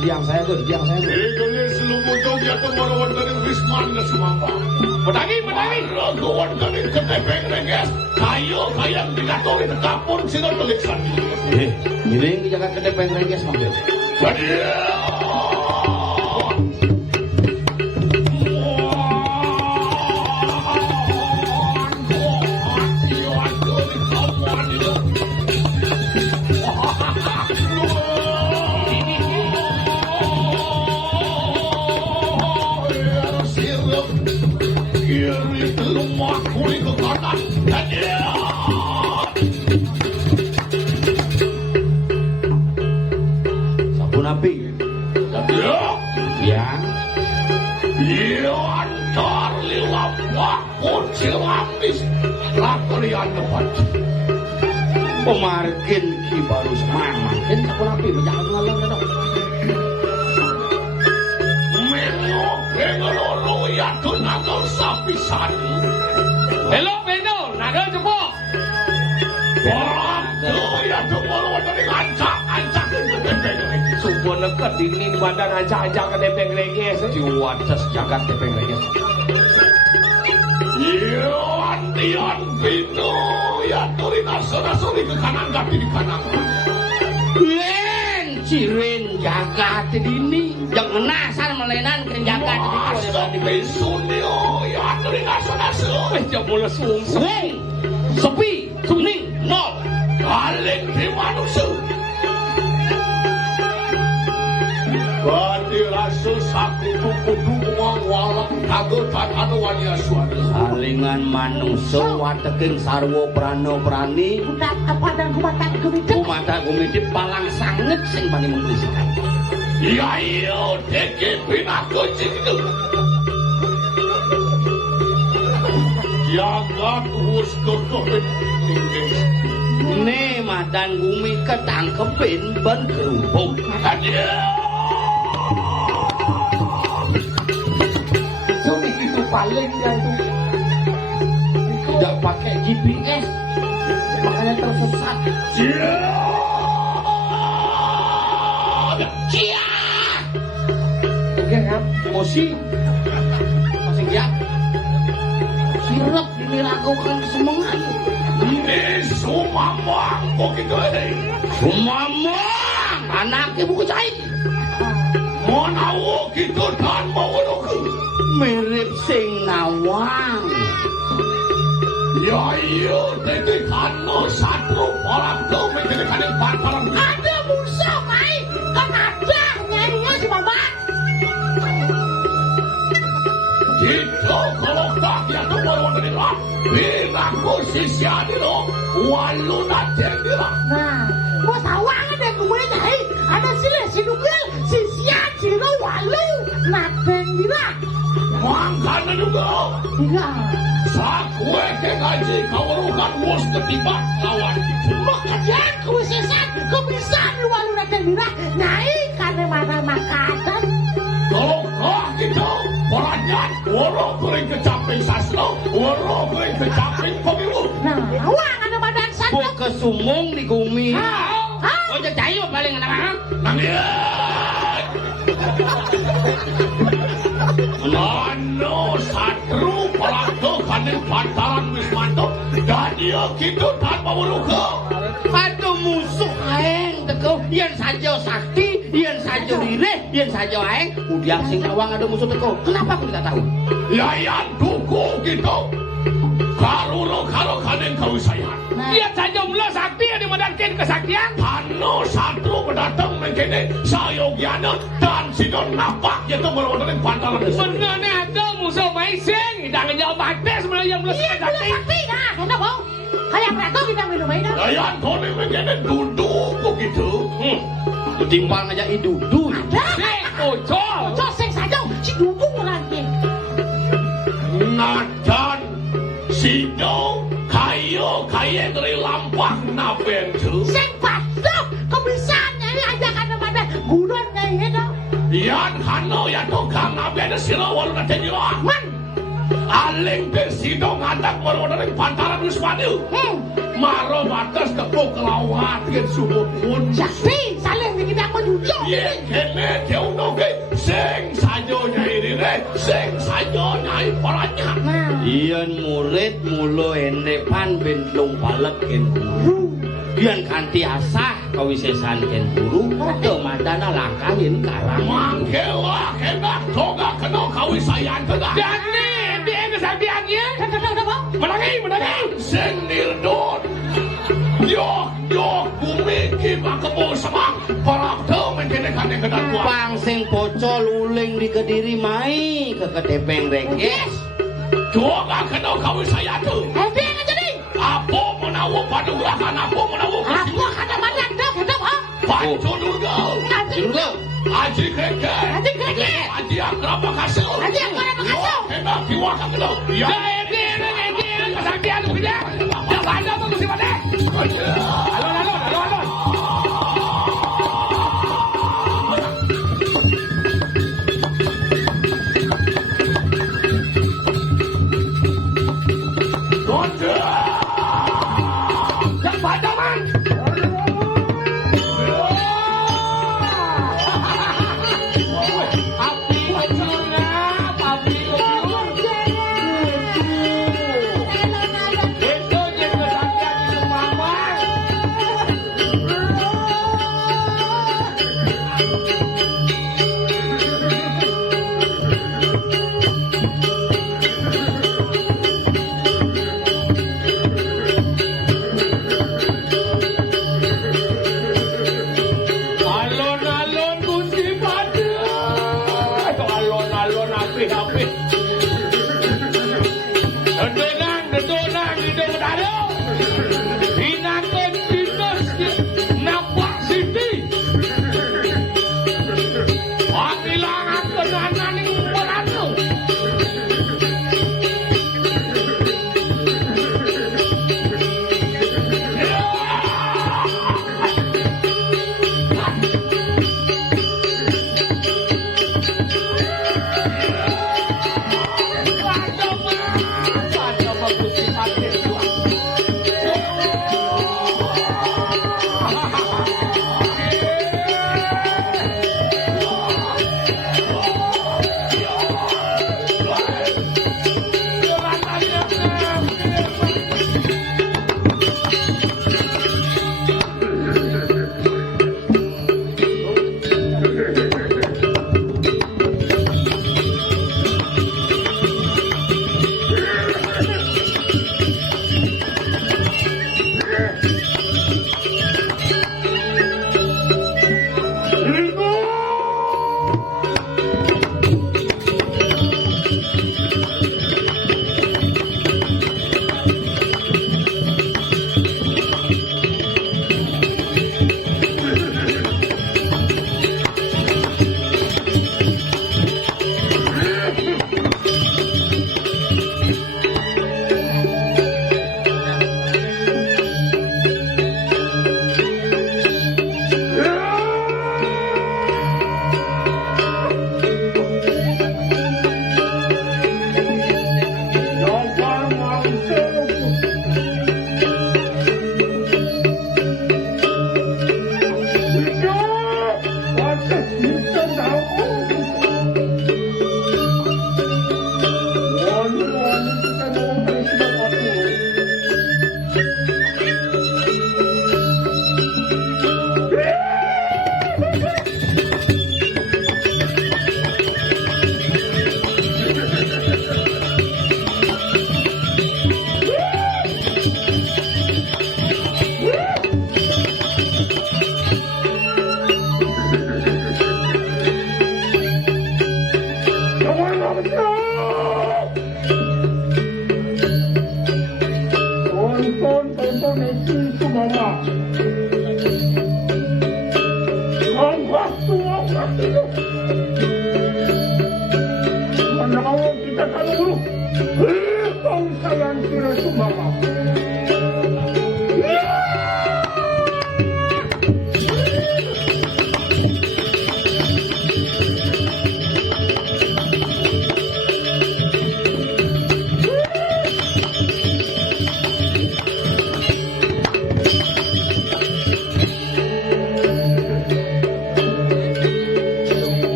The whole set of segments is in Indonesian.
Diang saya tuh. Ini selumutung ya kemaruan dari Wisman na sumamba. Menangi. Raguan kami ketepeng reges. Kayo kayang dikatorin kapon sino tuliksan. Ngiring jaga ketepeng reges manggil. Sabun api. Ya. Antar liwat kucil amis. Lakalian depan. Pemargin ki baru semangat. Sabun api jangan ngalang dong. Mengelolo ya tuh nagal sapisan. Hello, Beno, naga cepo. Waduh, ya tuh mau dari ancak Subuh nekat dingin badan ancak-ancak ke tepeng reges. Jiwates jagat tepeng reges. Dian Beno, ya turin asur-asuri ke kanan kaki di kanan. Cirin jagat ini yang ngenasar melenan ke jagat ini sunio ya turin asur-asur. Jangan boleh suung. Sepi, suning, nol. Paling di manusia. Badi rasul saku kudu walang kagetan anu wanya suara. Salingan manungsa wateking sarwa prana-prani. Kutat padang kumatak gumidep. Kumatak gumidep palang sanget sing paling mengkrisikan. Ya iya deke pinaku cingdu. Jagat wus kekepin tinggi. Ne madan gumi ketangkepin ben kerupuk. Sulit itu paling ya itu. Tidak pakai GPS. Makanya tersesat. Oke kan? Emosi. Masih ya. Sirep dilakukan semangat. Ini sumamang kok gitu eh. Sumamang anaknya buku cahit. Monawo gitu dan mau ke. Mirip sing nawang. Ya iya dedekan no satu orang tuh menjadikan empat orang. Ada musuh mai. Kan ada nyanyinya si Bambang. Gitu kalau tak ya ya tuh baru dari lah. Binaku sisya di lo, walu nanti di lah. Nah, gua sawangan deh gue nyai. Ada sile si Nugel, si Sian, si Lo Walu, Nateng Dira. Makanya juga. Iya. Sakwe ke ngaji kawarukan bos ketibat lawan itu. Makanya kewisesan, kebisan Lo Walu Nateng Dira. Nyai karena mana makanan. Kalau kah gitu, peranyan, warok kering kecaping saslo, warok kering kecaping pemilu. Nah, awang ada badan Kok santok. kesumung di gumi. Hah? Oh, jadi cayo paling enak. Nangis. Ano satru palakto kanin pantaran wismanto. Dan dia gitu tanpa beruka. Aduh musuh aeng teko yen saja sakti, yen saja direh, yen saja aeng, udah sing awang ada musuh teko. Kenapa aku tidak tahu? Yayan duku gitu. Karo kanin kawisayan. Dia saja mula sakti yang dimadankan kesaktian. Ano satru mendatang mengkene sayogiana dan sidon napak yaitu berwawanan pantaran wismanto. Sebenarnya ada musuh maising. Jangan jauh batas sebenarnya yang belum Iya, belum sakti. sakti dah. Kenapa? Kayak mereka kita minum aja. Yayan kone mengkene duduk begitu. Timbang aja idudu. Sing bocor. Coseng saja, si dukung lagi. Nadan Sido kayo dari lampak nabentu. Seng pasok, kebiasaan nyari aja karena pada bulan nyai itu. Yan hano ya tukang naben sila walu na tenyo. Man, Aling de Sido ngadak marwadaring pantaran wismanu. Maro batas tepuk kelawat gen subuh pun. sakti saling kita menuju. Yen kene keuno ke sing sajo nyai rire, sing sajo nyai paranya. Nah, Iyan murid mulo endepan bentlung balek ken guru. Iyan kanti asah kawisesan ken guru. Ado madana langkahin karang. Mangkewa hendak toga kena kawisayan kena. Jadi dia kesaktiannya. kenapa? Menangi. Senil don. Yok bumi kita kebo semang. Parak tau mengkene kane kedan kuat. Pang sing poco luling di Kediri mai ke Kedepeng Reges. Toga kena kawisaya tu. Hebi aja nih. Apa menawu padugrahan, apa menawu Aku kata badan dah, kenapa? Panco Durga. Dulu Aji Kreke. Aji Kreke. Aji Akrab Makasih. Aji Akrab Makasih. Hendak kiwak kena. Ya. Jadi kesaktian kerja. Yang ada tuh mesti pada. Alon. Yang pada man. Api bocornya, api bocornya. Itu yang kesaktian itu mama. Alon-alon Gusti Pada. Alon-alon api-api. Dedonang di dada. Dinakon dinos nampak siti. Pangilangan kenananing pelatu. Pada Gusti Pada. mama. Waktu itu. Menawar kita kan dulu. Kau sayang kira mama.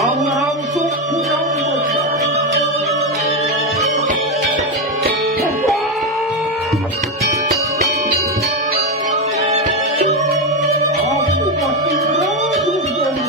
Langsung pulang bocah. Aku masih ragu kamu.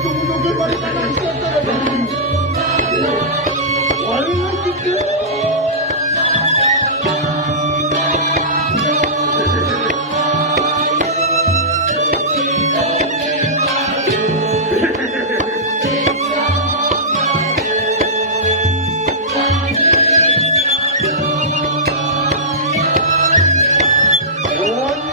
tunggu balik kanan setan. Walau kita Oh,